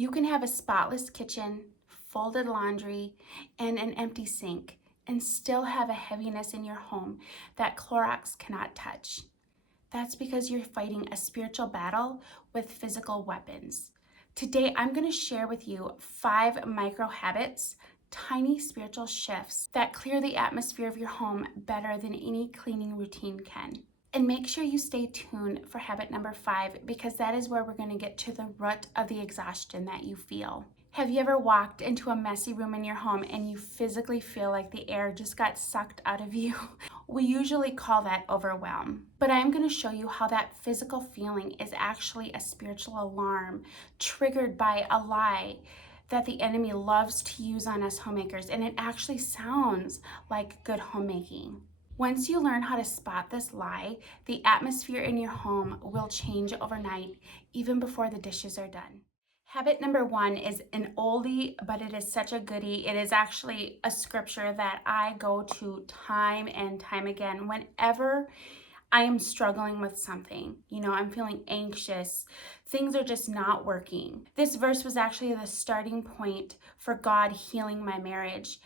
You can have a spotless kitchen, folded laundry, and an empty sink, and still have a heaviness in your home that Clorox cannot touch. That's because you're fighting a spiritual battle with physical weapons. Today, I'm going to share with you 5 micro habits, tiny spiritual shifts that clear the atmosphere of your home better than any cleaning routine can. And make sure you stay tuned for habit number 5, because that is where we're going to get to the root of the exhaustion that you feel. Have you ever walked into a messy room in your home and you physically feel like the air just got sucked out of you? We usually call that overwhelm. But I'm going to show you how that physical feeling is actually a spiritual alarm triggered by a lie that the enemy loves to use on us homemakers, and it actually sounds like good homemaking. Once you learn how to spot this lie, the atmosphere in your home will change overnight, even before the dishes are done. Habit number 1 is an oldie, but it is such a goodie. It is actually a scripture that I go to time and time again whenever I am struggling with something. I'm feeling anxious. Things are just not working. This verse was actually the starting point for God healing my marriage.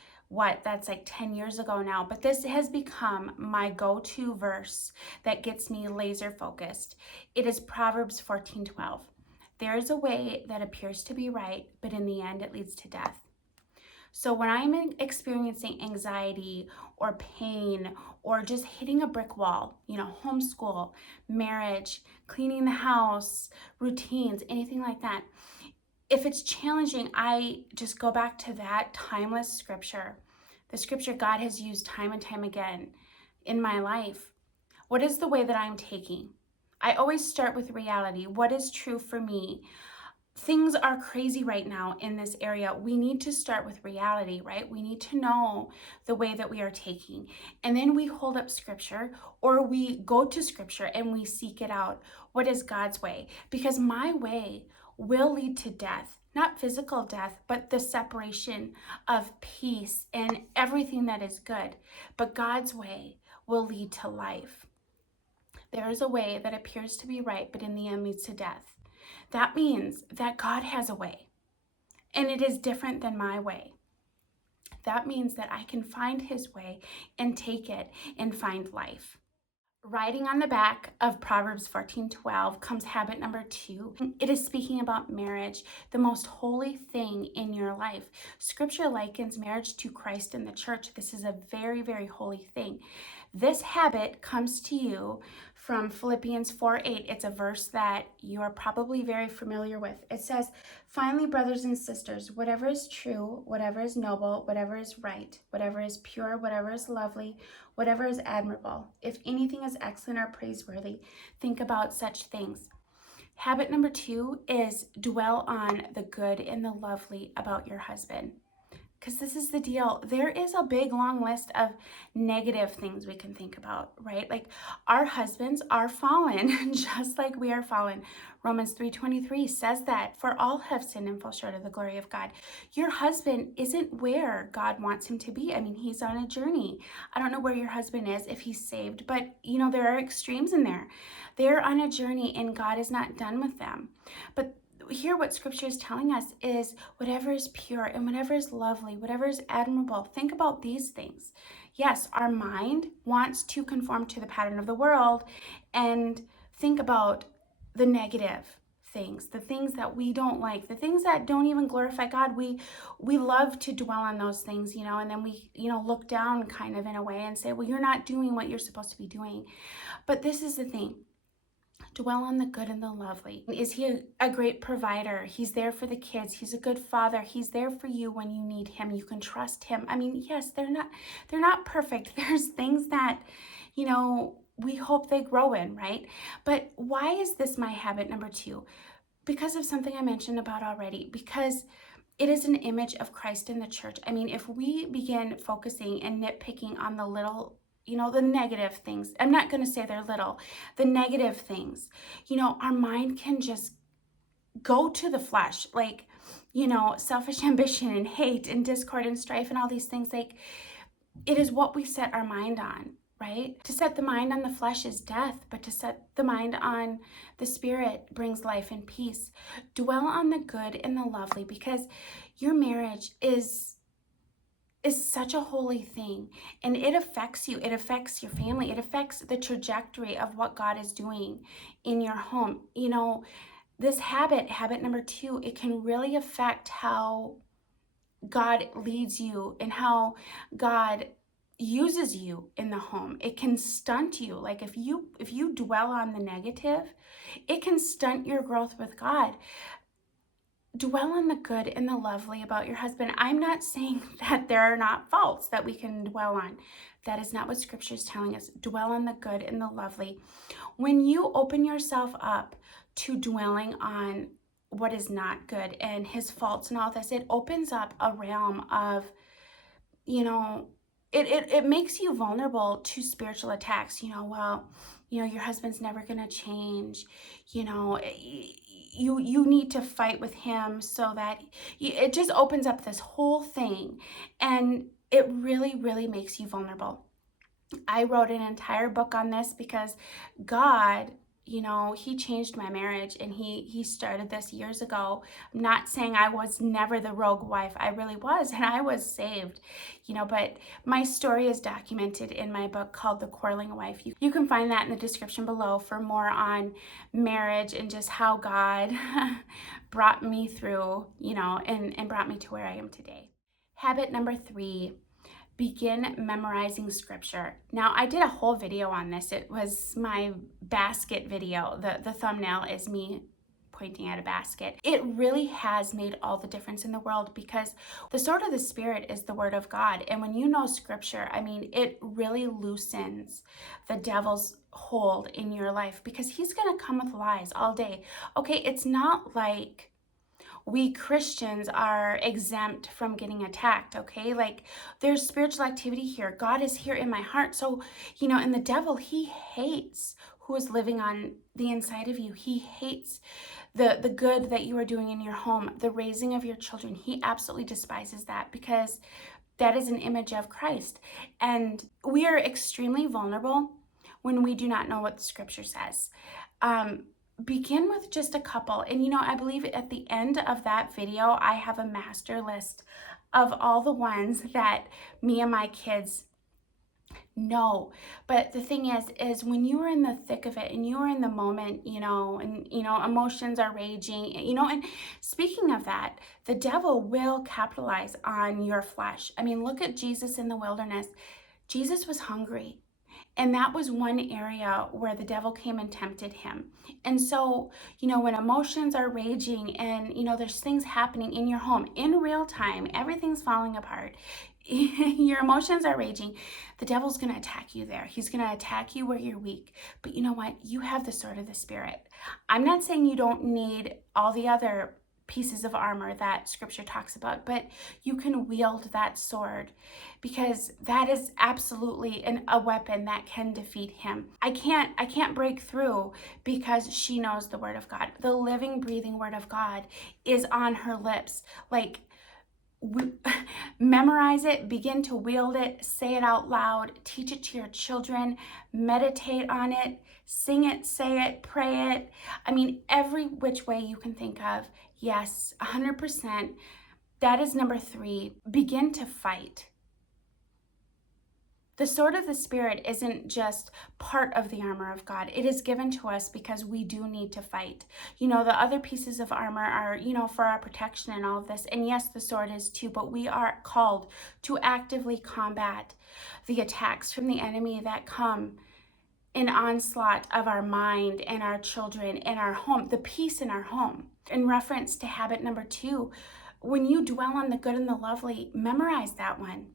That's like 10 years ago now, but this has become my go-to verse that gets me laser focused. It is Proverbs 14:12. There is a way that appears to be right, but in the end it leads to death. So when I'm experiencing anxiety or pain or just hitting a brick wall, homeschool, marriage, cleaning the house, routines, anything like that, if it's challenging, I just go back to that timeless scripture, the scripture God has used time and time again in my life. What is the way that I'm taking? I always start with reality. What is true for me? Things are crazy right now in this area. We need to start with reality, right? We need to know the way that we are taking. And then we hold up scripture, or we go to scripture and we seek it out. What is God's way? Because my way will lead to death, not physical death, but the separation of peace and everything that is good. But God's way will lead to life. There is a way that appears to be right, but in the end leads to death. That means that God has a way, and it is different than my way. That means that I can find his way and take it and find life. Riding on the back of Proverbs 14:12 comes habit number 2. It is speaking about marriage, the most holy thing in your life. Scripture likens marriage to Christ and the church. This is a very, very holy thing. This habit comes to you from Philippians 4:8. It's a verse that you are probably very familiar with. It says, "Finally, brothers and sisters, whatever is true, whatever is noble, whatever is right, whatever is pure, whatever is lovely, whatever is admirable, if anything is excellent or praiseworthy, think about such things." Habit number 2 is dwell on the good and the lovely about your husband. Because this is the deal. There is a big, long list of negative things we can think about, right? Like, our husbands are fallen, just like we are fallen. Romans 3:23 says that, "For all have sinned and fall short of the glory of God." Your husband isn't where God wants him to be. I mean, he's on a journey. I don't know where your husband is, if he's saved, but there are extremes in there. They're on a journey and God is not done with them. But here what scripture is telling us is whatever is pure and whatever is lovely, whatever is admirable, think about these things. Yes, our mind wants to conform to the pattern of the world and think about the negative things, the things that we don't like, the things that don't even glorify God. We love to dwell on those things, and then we, look down kind of in a way and say, well, you're not doing what you're supposed to be doing. But this is the thing. Dwell on the good and the lovely. Is he a great provider? He's there for the kids. He's a good father. He's there for you when you need him. You can trust him. I mean, yes, they're not perfect. There's things that, we hope they grow in, right? But why is this my habit number 2? Because of something I mentioned about already. Because it is an image of Christ in the church. I mean, if we begin focusing and nitpicking on the little, the negative things, I'm not going to say they're little, the negative things, our mind can just go to the flesh, like, selfish ambition and hate and discord and strife and all these things. Like, it is what we set our mind on, right? To set the mind on the flesh is death, but to set the mind on the spirit brings life and peace. Dwell on the good and the lovely, because your marriage is such a holy thing, and it affects you. It affects your family. It affects the trajectory of what God is doing in your home. You know, this habit number 2, it can really affect how God leads you and how God uses you in the home. It can stunt you. Like if you dwell on the negative, it can stunt your growth with God. Dwell on the good and the lovely about your husband. I'm not saying that there are not faults that we can dwell on. That is not what Scripture is telling us. Dwell on the good and the lovely. When you open yourself up to dwelling on what is not good and his faults and all this, it opens up a realm of, you know, it makes you vulnerable to spiritual attacks. Well, your husband's never going to change. You need to fight with him so that it just opens up this whole thing, and it really, really makes you vulnerable. I wrote an entire book on this because God, he changed my marriage, and he started this years ago. I'm not saying I was never the rogue wife. I really was, and I was saved, but my story is documented in my book called The Quarreling Wife. You can find that in the description below for more on marriage and just how God brought me through, and brought me to where I am today. Habit number 3. Begin memorizing scripture. Now, I did a whole video on this. It was my basket video. The thumbnail is me pointing at a basket. It really has made all the difference in the world, because the sword of the Spirit is the word of God. And when you know scripture, it really loosens the devil's hold in your life, because he's going to come with lies all day. Okay, it's not like we Christians are exempt from getting attacked, okay? Like, there's spiritual activity here. God is here in my heart. So, and the devil, he hates who is living on the inside of you. He hates the good that you are doing in your home, the raising of your children. He absolutely despises that, because that is an image of Christ. And we are extremely vulnerable when we do not know what the scripture says. Begin with just a couple. And I believe at the end of that video, I have a master list of all the ones that me and my kids know. But the thing is when you are in the thick of it and you are in the moment, and emotions are raging, and speaking of that, the devil will capitalize on your flesh. Look at Jesus in the wilderness. Jesus was hungry. And that was one area where the devil came and tempted him. And so, when emotions are raging and, there's things happening in your home in real time, everything's falling apart, your emotions are raging, the devil's going to attack you there. He's going to attack you where you're weak. But you know what? You have the sword of the Spirit. I'm not saying you don't need all the other pieces of armor that scripture talks about, but you can wield that sword, because that is absolutely a weapon that can defeat him. I can't break through because she knows the word of God. The living, breathing word of God is on her lips. Like, memorize it, begin to wield it, say it out loud, teach it to your children, meditate on it, sing it, say it, pray it. Every which way you can think of. Yes, 100%. That is number 3. Begin to fight. The sword of the Spirit isn't just part of the armor of God. It is given to us because we do need to fight. The other pieces of armor are, for our protection and all of this. And yes, the sword is too, but we are called to actively combat the attacks from the enemy that come in onslaught of our mind and our children and our home, the peace in our home. In reference to habit number 2, when you dwell on the good and the lovely, memorize that one.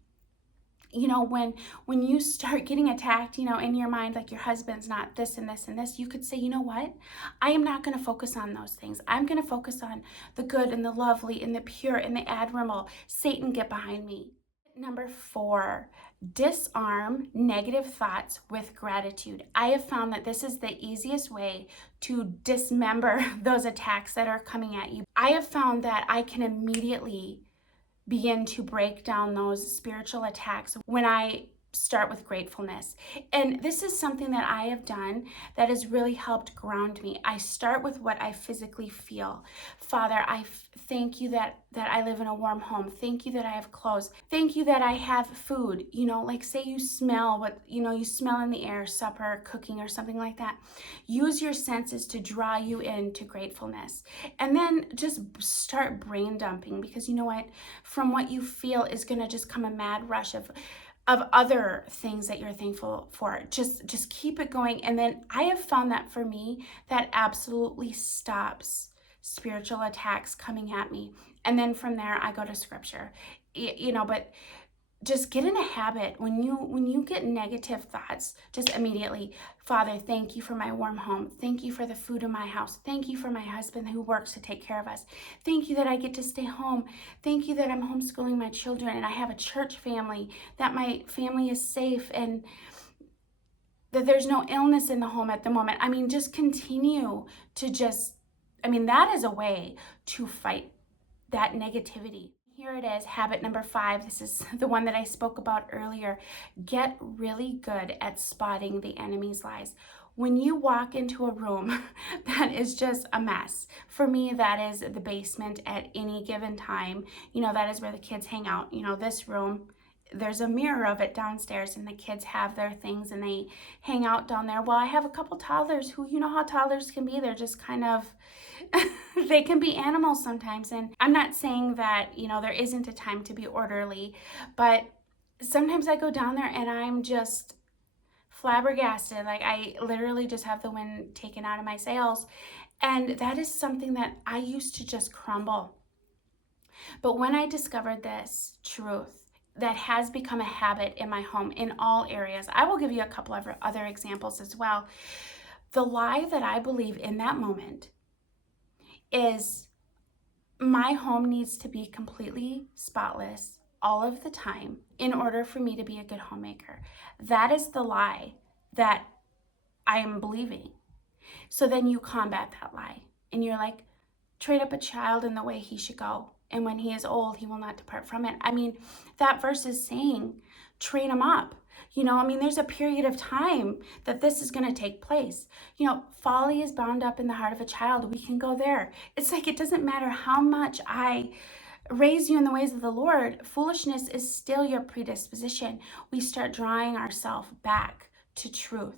When you start getting attacked, in your mind, like your husband's not this and this and this, you could say, you know what? I am not going to focus on those things. I'm going to focus on the good and the lovely and the pure and the admirable. Satan, get behind me. Number 4, disarm negative thoughts with gratitude. I have found that this is the easiest way to dismember those attacks that are coming at you. I have found that I can immediately begin to break down those spiritual attacks when I start with gratefulness. And this is something that I have done that has really helped ground me. I start with what I physically feel. Father, I thank you that I live in a warm home. Thank you that I have clothes. Thank you that I have food. You know, like say you smell what, you know, you smell in the air, supper, cooking, or something like that. Use your senses to draw you into gratefulness. And then just start brain dumping, because you know what? From what you feel is going to just come a mad rush of other things that you're thankful for. Just keep it going. And then I have found that for me, that absolutely stops spiritual attacks coming at me. And then from there, I go to scripture, you know, but just get in a habit. When you get negative thoughts, just immediately, Father, thank you for my warm home. Thank you for the food in my house. Thank you for my husband who works to take care of us. Thank you that I get to stay home. Thank you that I'm homeschooling my children and I have a church family, that my family is safe, and that there's no illness in the home at the moment. I mean, just continue to that is a way to fight that negativity. Here it is, habit number 5. This is the one that I spoke about earlier. Get really good at spotting the enemy's lies. When you walk into a room that is just a mess, for me, that is the basement at any given time. You know, that is where the kids hang out. You know, this room, there's a mirror of it downstairs, and the kids have their things and they hang out down there. Well, I have a couple toddlers who, you know how toddlers can be. They're just kind of they can be animals sometimes. And I'm not saying that, you know, there isn't a time to be orderly, but sometimes I go down there and I'm just flabbergasted. Like I literally just have the wind taken out of my sails. And that is something that I used to just crumble. But when I discovered this truth that has become a habit in my home in all areas, I will give you a couple of other examples as well. The lie that I believe in that moment is my home needs to be completely spotless all of the time in order for me to be a good homemaker. That is the lie that I am believing. So then you combat that lie and you're like, train up a child in the way he should go, and when he is old, he will not depart from it. I mean, that verse is saying, train him up. You know, I mean, there's a period of time that this is going to take place. You know, folly is bound up in the heart of a child. We can go there. It's like, it doesn't matter how much I raise you in the ways of the Lord, foolishness is still your predisposition. We start drawing ourselves back to truth.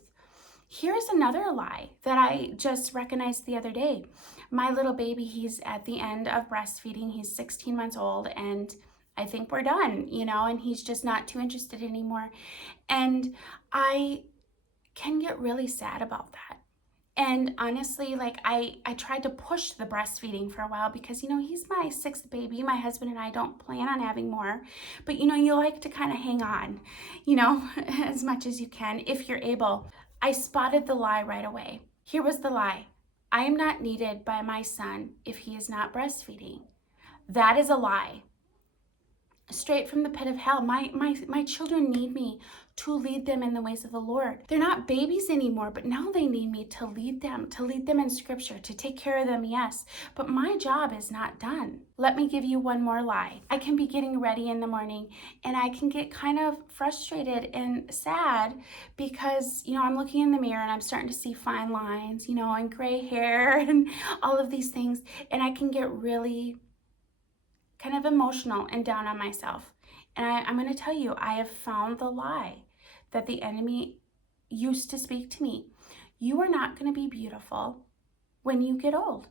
Here's another lie that I just recognized the other day. My little baby, he's at the end of breastfeeding. He's 16 months old, and I think we're done, you know, and he's just not too interested anymore. And I can get really sad about that. And honestly, like I tried to push the breastfeeding for a while because, you know, he's my 6th baby. My husband and I don't plan on having more. But, you know, you like to kind of hang on, you know, as much as you can if you're able. I spotted the lie right away. Here was the lie. I am not needed by my son if he is not breastfeeding. That is a lie. Straight from the pit of hell. My children need me to lead them in the ways of the Lord. They're not babies anymore, but now they need me to lead them in scripture, to take care of them, yes. But my job is not done. Let me give you one more lie. I can be getting ready in the morning and I can get kind of frustrated and sad because, you know, I'm looking in the mirror and I'm starting to see fine lines, you know, and gray hair and all of these things. And I can get really kind of emotional and down on myself. And I'm going to tell you, I have found the lie that the enemy used to speak to me. You are not going to be beautiful when you get old.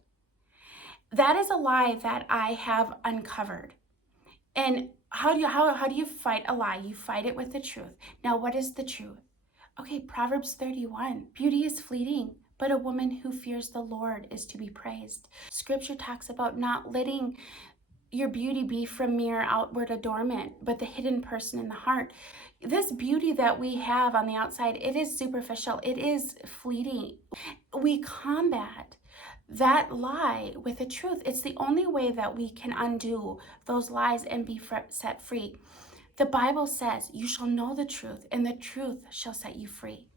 That is a lie that I have uncovered. And how do you fight a lie? You fight it with the truth. Now, what is the truth? Okay, Proverbs 31. Beauty is fleeting, but a woman who fears the Lord is to be praised. Scripture talks about not letting your beauty be from mere outward adornment, but the hidden person in the heart. This beauty that we have on the outside, it is superficial. It is fleeting. We combat that lie with the truth. It's the only way that we can undo those lies and be set free. The Bible says, you shall know the truth, and the truth shall set you free.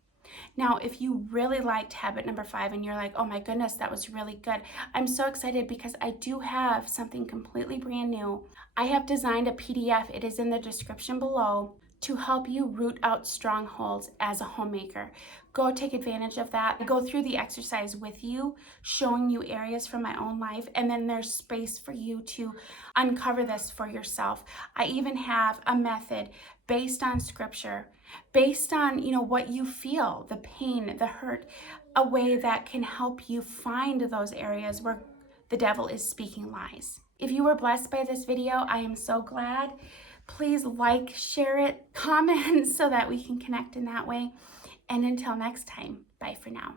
Now, if you really liked habit number 5 and you're like, oh my goodness, that was really good, I'm so excited because I do have something completely brand new. I have designed a PDF. It is in the description below to help you root out strongholds as a homemaker. Go take advantage of that. I go through the exercise with you, showing you areas from my own life, and then there's space for you to uncover this for yourself. I even have a method based on scripture, based on, what you feel, the pain, the hurt, a way that can help you find those areas where the devil is speaking lies. If you were blessed by this video, I am so glad. Please like, share it, comment so that we can connect in that way. And until next time, bye for now.